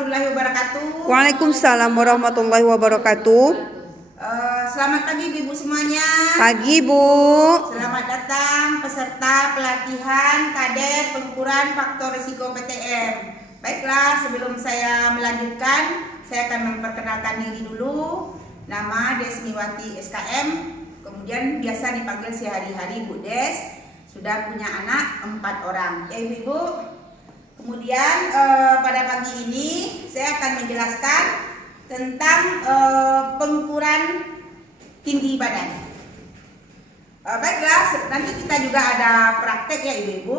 warahmatullahi wabarakatuh. Waalaikumsalam warahmatullahi wabarakatuh. Selamat pagi Ibu semuanya. Pagi Bu. Selamat datang peserta pelatihan kader pengukuran faktor risiko PTM. Baiklah, sebelum saya melanjutkan, saya akan memperkenalkan diri dulu. Nama Desmiwati SKM, kemudian biasa dipanggil sehari-hari Bu Des. Sudah punya anak 4 orang. Ya Ibu. Kemudian pada pagi ini saya akan menjelaskan tentang pengukuran tinggi badan. Baiklah, nanti kita juga ada praktek ya Ibu-Ibu.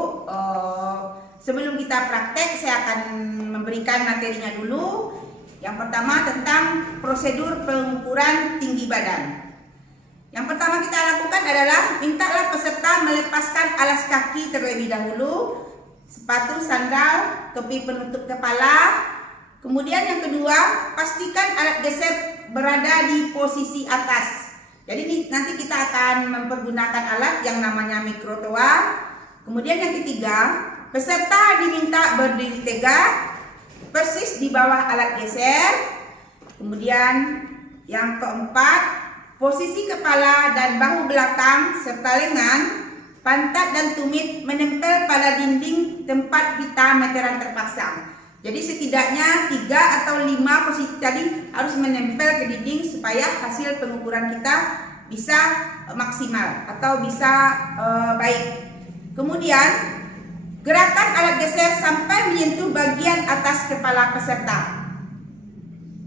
Sebelum kita praktek, saya akan memberikan materinya dulu. Yang pertama tentang prosedur pengukuran tinggi badan. Yang pertama kita lakukan adalah mintalah peserta melepaskan alas kaki terlebih dahulu, sepatu, sandal, topi penutup kepala. Kemudian yang kedua, pastikan alat geser berada di posisi atas. Jadi nanti kita akan mempergunakan alat yang namanya mikrotoa. Kemudian yang ketiga, peserta diminta berdiri tegak, persis di bawah alat geser. Kemudian yang keempat, posisi kepala dan bahu belakang serta lengan, pantat dan tumit menempel pada dinding tempat kita meteran terpasang. Jadi setidaknya 3 atau 5 posisi tadi harus menempel ke dinding supaya hasil pengukuran kita bisa maksimal atau bisa baik. Kemudian gerakan alat geser sampai menyentuh bagian atas kepala peserta.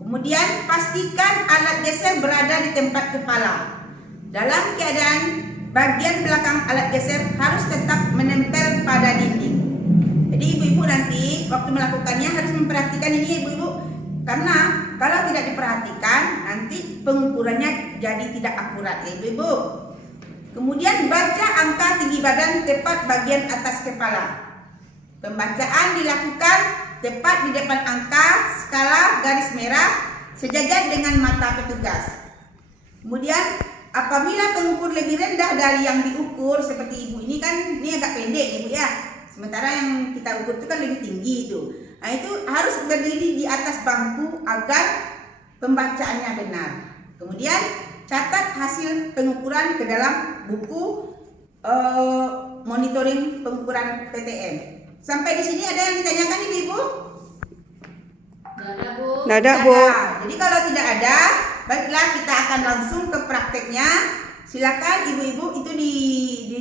Kemudian pastikan alat geser berada di tempat kepala. Dalam keadaan bagian belakang alat geser harus tetap menempel pada dinding. Jadi ibu-ibu nanti waktu melakukannya harus memperhatikan ini ibu-ibu, karena kalau tidak diperhatikan nanti pengukurannya jadi tidak akurat ya ibu-ibu. Kemudian baca angka tinggi badan tepat bagian atas kepala. Pembacaan dilakukan tepat di depan angka skala garis merah sejajar dengan mata petugas. Kemudian apabila pengukur lebih rendah dari yang diukur, seperti ibu ini kan ini agak pendek ibu ya, sementara yang kita ukur itu kan lebih tinggi itu. Nah itu harus berdiri di atas bangku agar pembacaannya benar. Kemudian catat hasil pengukuran ke dalam buku monitoring pengukuran PTM. Sampai di sini ada yang ditanyakan ibu-ibu? Tidak ada Bu. Jadi kalau tidak ada, baiklah kita akan langsung ke prakteknya. Silakan ibu-ibu itu di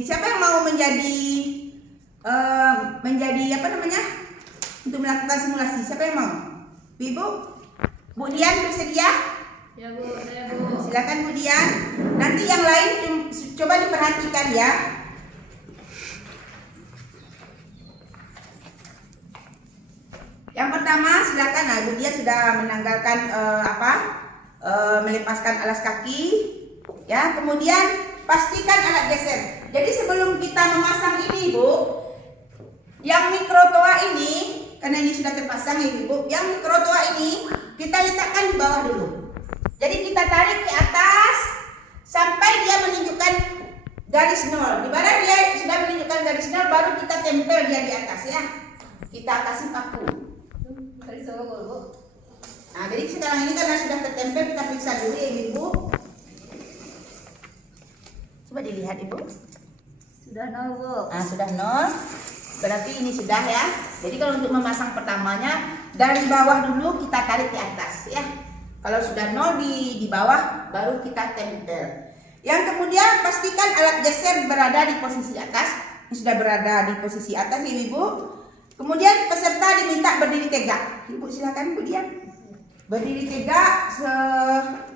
siapa yang mau menjadi apa namanya untuk melakukan simulasi, siapa yang mau? Ibu, Bu Dian bersedia? Ya Bu, saya Bu. Silakan Bu Dian. Nanti yang lain coba diperhatikan ya. Yang pertama silakan. Nah, Bu Dian sudah menanggalkan melepaskan alas kaki. Ya, kemudian pastikan alat geser. Jadi sebelum kita memasang ini, Bu, yang mikrotoa ini, karena ini sudah terpasang ya Ibu, yang mikrotoa ini kita letakkan di bawah dulu. Jadi kita tarik ke atas sampai dia menunjukkan garis nol. Di mana dia sudah menunjukkan garis nol, baru kita tempel dia di atas ya. Kita kasih paku. Nah, jadi sekarang ini karena sudah tertempel, kita periksa dulu ya Ibu. Coba dilihat Ibu. Sudah nol Bu. Nah, sudah nol. Berarti ini sudah ya. Jadi kalau untuk memasang pertamanya dari bawah dulu kita tarik ke atas ya. Kalau sudah nol di bawah baru kita tempel. Yang kemudian pastikan alat geser berada di posisi atas. Ini sudah berada di posisi atas ya Ibu. Kemudian peserta diminta berdiri tegak. Ibu silakan Bu Dian. Berdiri tegak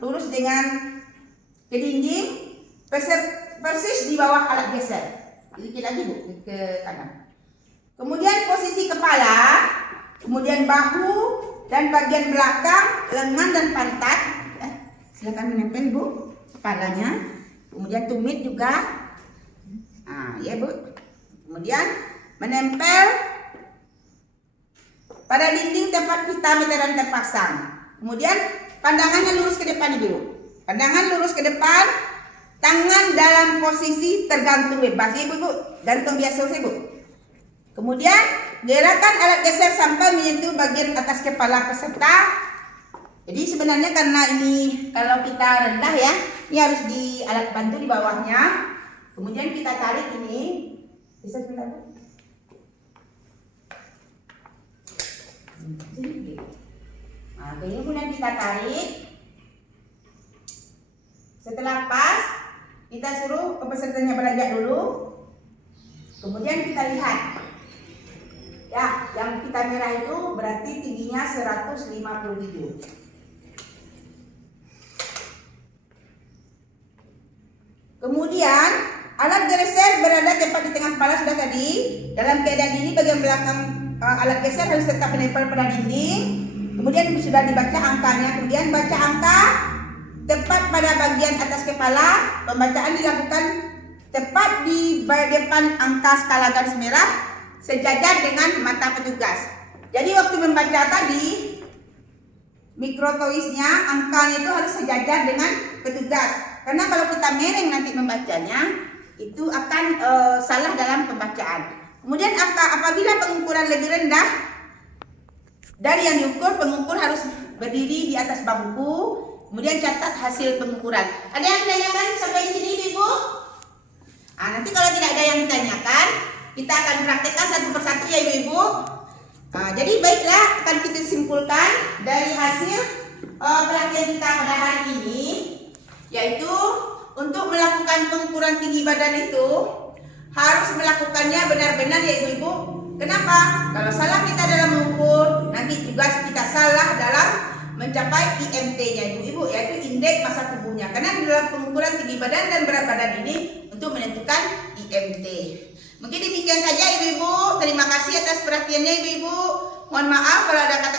lurus dengan ke dinding, persis di bawah alat geser. Sedikit lagi Bu ke kanan. Kemudian posisi kepala, kemudian bahu dan bagian belakang, lengan dan pantat. Silakan menempel Bu kepalanya. Kemudian tumit juga. Nah, ya Bu. Kemudian menempel pada dinding tempat kita meteran terpasang. Kemudian pandangannya lurus ke depan Ibu. Pandangan lurus ke depan, tangan dalam posisi tergantung bebas. Ibu, gantung biasa Ibu. Kemudian gerakan alat geser sampai menyentuh bagian atas kepala peserta. Jadi sebenarnya karena ini kalau kita rendah ya, ini harus di alat bantu di bawahnya. Kemudian kita tarik ini. Bisa sebentar? Nah, kemudian kita tarik. Setelah pas, kita suruh pesertanya beranjak dulu. Kemudian kita lihat. Ya, yang kita merah itu berarti tingginya 157. Kemudian alat geser berada tepat di tengah kepala sudah tadi. Dalam keadaan ini bagian belakang alat geser harus tetap menempel pada dinding. Kemudian sudah dibaca angkanya. Kemudian baca angka tepat pada bagian atas kepala. Pembacaan dilakukan tepat di depan angka skala garis merah sejajar dengan mata petugas. Jadi waktu membaca tadi mikrotoisnya angkanya itu harus sejajar dengan petugas. Karena kalau kita mereng nanti membacanya itu akan salah dalam pembacaan. Kemudian apabila pengukuran lebih rendah dari yang diukur, pengukur harus berdiri di atas bangku. Kemudian catat hasil pengukuran. Ada yang ditanyakan sampai sini, Ibu? Nah, nanti kalau tidak ada yang ditanyakan, kita akan praktekkan satu persatu ya Ibu-Ibu. Nah, jadi baiklah, akan kita simpulkan dari hasil pelatihan kita pada hari ini, yaitu untuk melakukan pengukuran tinggi badan itu harus melakukannya benar-benar ya Ibu-Ibu. Kenapa? Kalau salah kita dalam mengukur, nanti juga kita salah dalam mencapai IMT-nya Ibu-Ibu, yaitu indeks massa tubuhnya. Karena dalam pengukuran tinggi badan dan berat badan ini untuk menentukan IMT. Mungkin demikian saja Ibu-Ibu. Terima kasih atas perhatiannya Ibu-Ibu. Mohon maaf kalau ada kata